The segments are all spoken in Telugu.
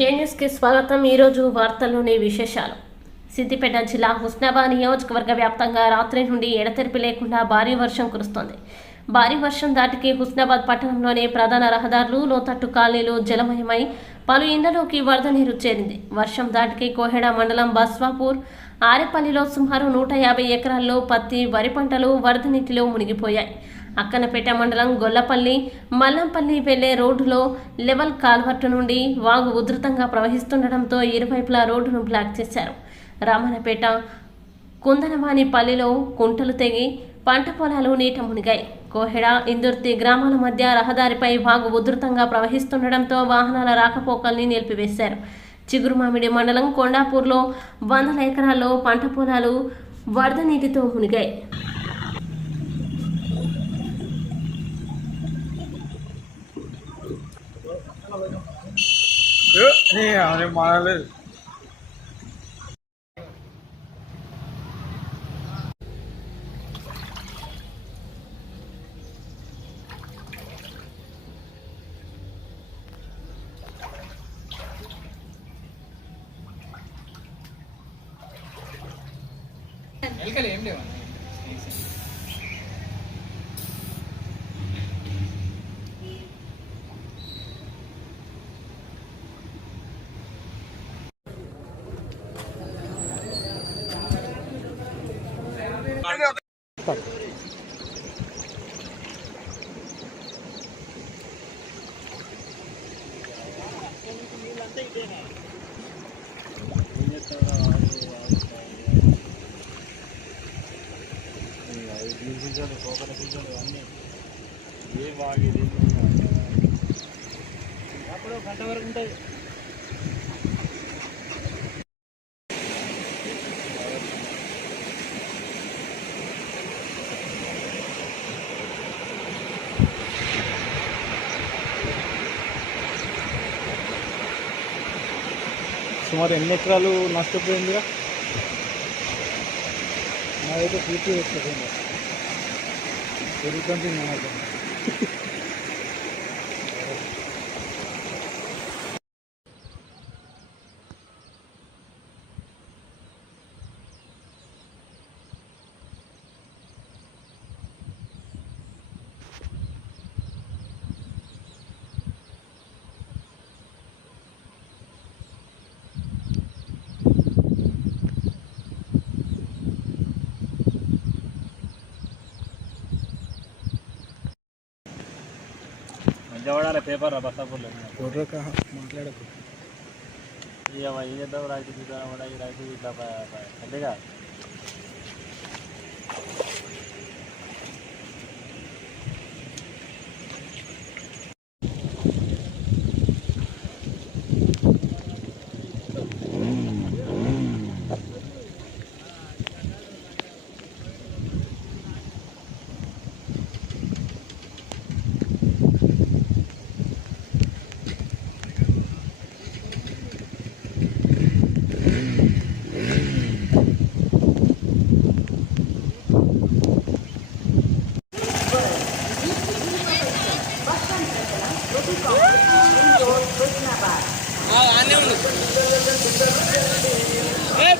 జేఎన్యూస్కి స్వాగతం. ఈరోజు వార్తల్లోని విశేషాలు. సిద్దిపేట జిల్లా హుస్నాబాద్ నియోజకవర్గ వ్యాప్తంగా రాత్రి నుండి ఎడతెరిపి లేకుండా భారీ వర్షం కురుస్తోంది. భారీ వర్షం దాటికి హుస్నాబాద్ పట్టణంలోని ప్రధాన రహదారులు, లోతట్టు కాలనీలు జలమయమై పలు ఇళ్లలోకి వరద నీరు చేరింది. వర్షం దాటికి కోహెడ మండలం బస్వాపూర్, ఆరేపల్లిలో సుమారు 150 ఎకరాల్లో పత్తి, వరి పంటలు వరద నీటిలో మునిగిపోయాయి. అక్కనపేట మండలం గొల్లపల్లి, మల్లంపల్లి వెళ్లే రోడ్డులో లెవెల్ కాల్వర్టు నుండి వాగు ఉధృతంగా ప్రవహిస్తుండటంతో ఇరువైపులా రోడ్డును బ్లాక్ చేశారు. రామన్నపేట, కుందనవానిపల్లిలో కుంటలు తెగి పంట పొలాలు నీట మునిగాయి. కోహెడ, ఇందుర్తి గ్రామాల మధ్య రహదారిపై వాగు ఉధృతంగా ప్రవహిస్తుండటంతో వాహనాల రాకపోకల్ని నిలిపివేశారు. చిగురుమామిడి మండలం కొండాపూర్లో 100 ఎకరాల్లో పంట పొలాలు వరద నీటితో మునిగాయి. ఏం లేవా ఏ బాగా అప్పుడు గంట వరకు ఉంటుంది. సుమారు ఎన్ని ఎకరాలు నష్టపోయిందిగా? నాదైతే పూర్తి వచ్చింది. పెరుగుతుంది మనకు. జవడాలి పేపర్ రా బస్సాపూర్లో మాట్లాడకు. ఏం చేద్దాం, రైతు రైతు ఇట్లా అంతేగా.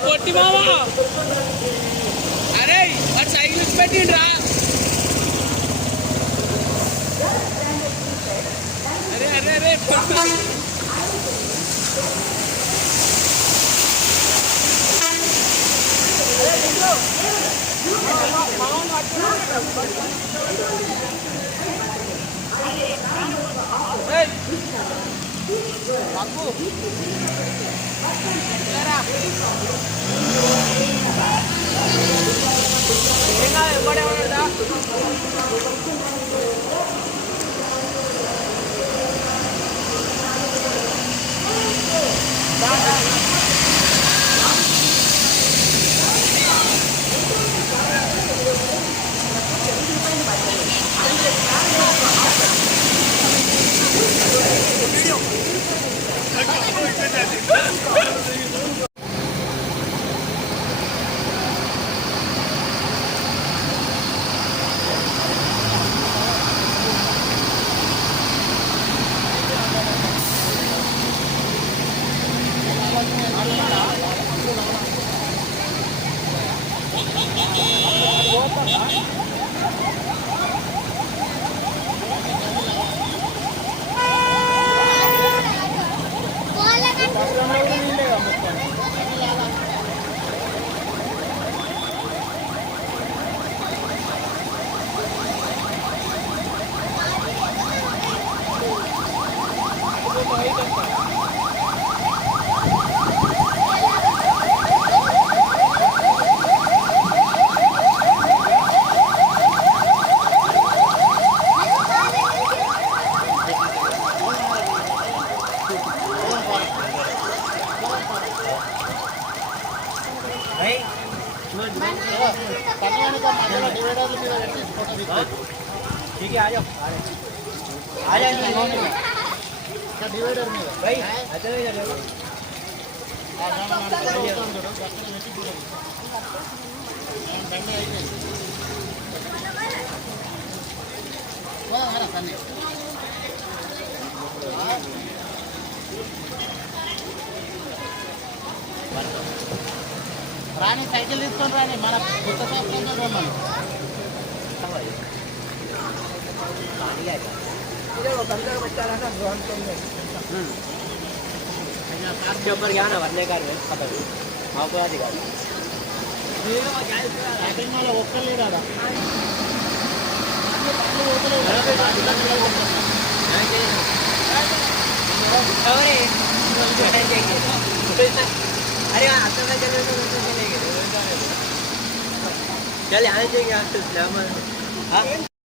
పొట్టి మామా, అరే వాడు సైకిల్ పెట్టిండ్రా. అరే అరే అరే ठीक है आ जाओ आ जाओ डिवाइडर में भाई अच्छा नहीं चलो రాని సైకిల్ తీసుకొని రాని మన కొత్త సంవత్సరం आपके ऊपर क्या ना भरने का खबर आपको याद दिखा ओपन ले रहा अरे आता चल यहाँ चाहिए